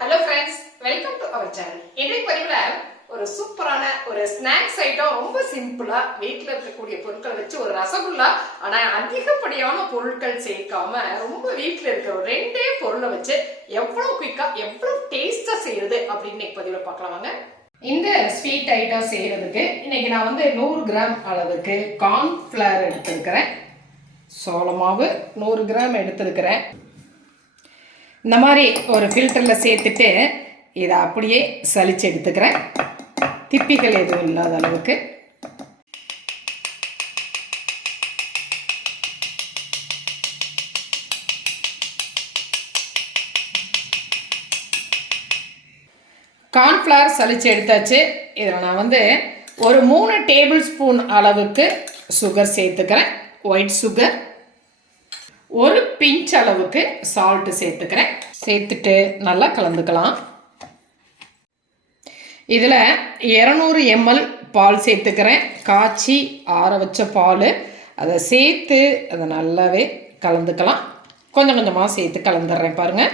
Hello friends, welcome to our channel. இன்றைக்கு பதிவுல ஒரு சூப்பரான ஒரு ஸ்நாக்ஸ் ஐட்டம் ரொம்ப சிம்பிளா வீட்ல இருக்கக்கூடிய பொருட்களை வச்சு ஒரு ரசகுல்லா ஆனா அதிகப்படியான பொருட்கள் சேர்க்காம ரொம்ப வீட்ல இருக்கிற ஒரு ரெண்டே பொருளை வச்சு எவ்வளவு குயிக்கா எவ்வளவு டேஸ்டா செய்யறது அப்படின்னு இன்னைக்கு பதிவுல பார்க்கலாம் வாங்க. இந்த ஸ்வீட் ஐட்டம் செய்யறதுக்கு இன்னைக்கு நான் 100 கிராம் அளவுக்கு கார்ன்ஃபிளவர் எடுத்திருக்கிறேன். சோள மாவு 100 கிராம் எடுத்திருக்கிறேன். இந்த மாதிரி ஒரு ஃபில்டரில் சேர்த்துட்டு இதை அப்படியே சலிச்சு எடுத்துக்கிறேன். திப்பிகள் எதுவும் இல்லாத அளவுக்கு. கார்ன்ஃப்ளவர் சலிச்சு எடுத்தாச்சு. இதில் நான் ஒரு 3 டேபிள் ஸ்பூன் அளவுக்கு சுகர் சேர்த்துக்கிறேன். White sugar. ஒரு பிஞ்ச் அளவுக்கு சால்ட்டு சேர்த்துக்கிறேன். சேர்த்துட்டு நல்லா கலந்துக்கலாம். இதில் 200 ml பால் சேர்த்துக்கிறேன். காய்ச்சி ஆற வச்ச பால். அதை சேர்த்து அதை நல்லாவே கலந்துக்கலாம். கொஞ்சம் கொஞ்சமாக சேர்த்து கலந்துடுறேன் பாருங்கள்.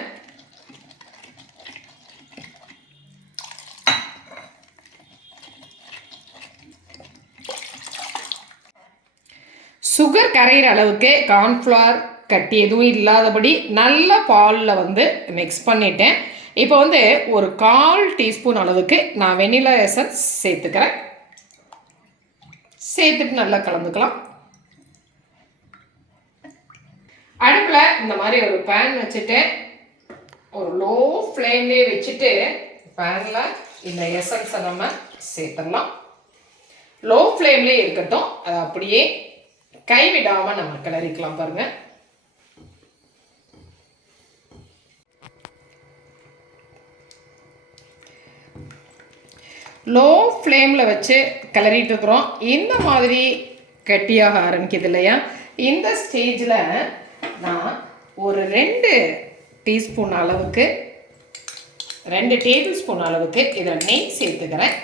சுகர் கரையிற அளவுக்கு கார்ன்ஃப்ளவர் கட்டி எதுவும் இல்லாதபடி நல்ல பாலில் மிக்ஸ் பண்ணிட்டேன். இப்போ ஒரு 1/4 டீஸ்பூன் அளவுக்கு நான் வெனிலா எசன்ஸ் சேர்த்துக்கிறேன். சேர்த்துட்டு நல்லா கலந்துக்கலாம். அடுப்பில் இந்த மாதிரி ஒரு பேன் வச்சுட்டு ஒரு லோ ஃப்ளேம்லேயே வச்சுட்டு பேனில் இந்த எசன்ஸை நம்ம சேர்த்துடலாம். லோ ஃப்ளேம்லேயே இருக்கட்டும். அதை அப்படியே கைவிடாமல் நம்ம கிளறிக்கலாம் பாருங்கள். லோ ஃப்ளேமில் வச்சு கிளறிட்டு இருக்கிறோம். இந்த மாதிரி கட்டியாக ஆரம்பிக்குது இல்லையா? இந்த ஸ்டேஜில் நான் ஒரு 2 டீஸ்பூன் அளவுக்கு 2 டேபிள் ஸ்பூன் அளவுக்கு இதில் நெய் சேர்த்துக்கிறேன்.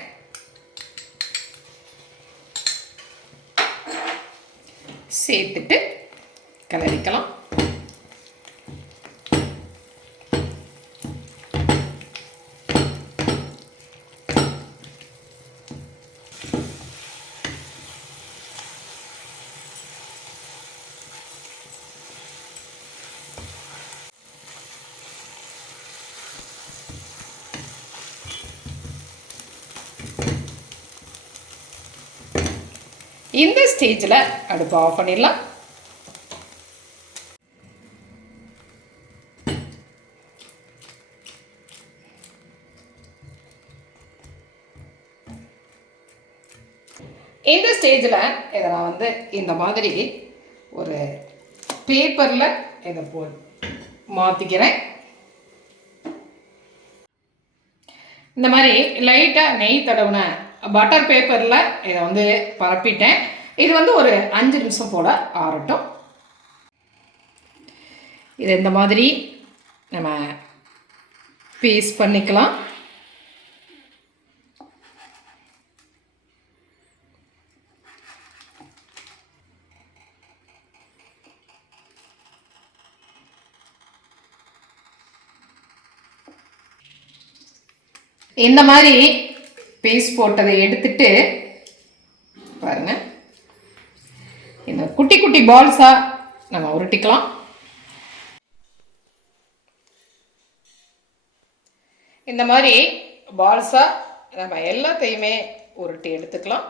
சேர்த்துட்டு கிளறிக்கலாம். இந்த ஸ்டேஜில் அடுப்பு ஆஃப் பண்ணிடலாம். இந்த ஸ்டேஜில் இதை நான் இந்த மாதிரி ஒரு பேப்பரில் இதை மாற்றிக்கிறேன். இந்த மாதிரி லைட்டாக நெய் தடவுன பட்டர் பேப்பரில் இதை பரப்பிட்டேன். இது ஒரு 5 நிமிஷம் போல் ஆறட்டும். இது இந்த மாதிரி நம்ம பீஸ் பண்ணிக்கலாம். இந்த மாதிரி பீஸ் போட்டதை எடுத்துட்டு பாருங்க, இந்த குட்டி குட்டி பால்ஸா நம்ம உருட்டிக்கலாம். இந்த மாதிரி பால்ஸா நம்ம எல்லாத்தையுமே உருட்டி எடுத்துக்கலாம்.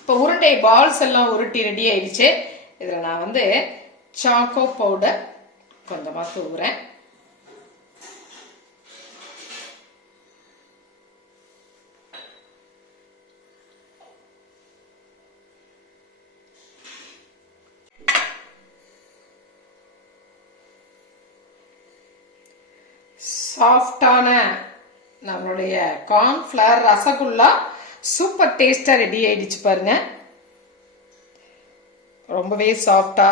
இப்போ உருண்டை பால்ஸ் எல்லாம் உருட்டி ரெடி ஆயிடுச்சு. இதில் நான் சாக்கோ பவுடர் கொஞ்சமாக தூவுறேன். சாஃப்டான நம்மளுடைய கார்ன்ஃப்ளவர் ரசகுல்லா சூப்பர் டேஸ்டா ரெடி ஆயிடுச்சு பாருங்க. ரொம்பவே சாஃப்டா,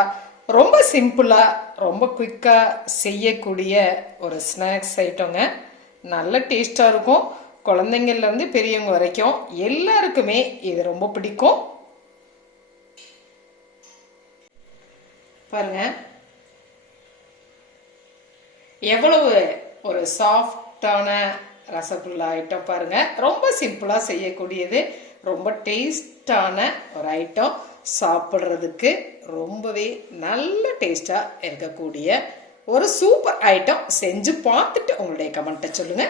ரொம்ப சிம்பிளா, ரொம்ப குயிக்கா செய்யக்கூடிய ஒரு ஸ்நாக்ஸ் ஐட்டங்க. நல்ல டேஸ்டா இருக்கும். குழந்தைங்கள்ல இருந்து பெரியவங்க வரைக்கும் எல்லாருக்குமே இது ரொம்ப பிடிக்கும். பாருங்க எவ்வளவு ஒரு சாஃப்டான ரசகுல்லா ஐட்டம் பாருங்க. ரொம்ப சிம்பிளா செய்யக்கூடியது, ரொம்ப டேஸ்டான ஒரு ஐட்டம். சாப்பிட்றதுக்கு ரொம்பவே நல்ல டேஸ்டா இருக்கக்கூடிய ஒரு சூப்பர் ஐட்டம். செஞ்சு பார்த்துட்டு உங்களுடைய கமெண்ட்டை சொல்லுங்க.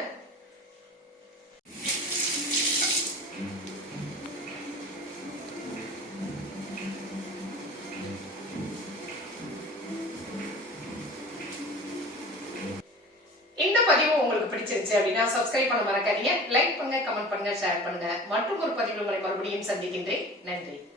இந்த பதிவு உங்களுக்கு பிடிச்சிருச்சு அப்படின்னா சப்ஸ்கிரைப் பண்ண மறக்காதீங்க. லைக் பண்ணுங்க, கமெண்ட் பண்ணுங்க, ஷேர் பண்ணுங்க. மற்றும் ஒரு பதிவு உங்களை மறுபடியும் சந்திக்கின்றேன். நன்றி.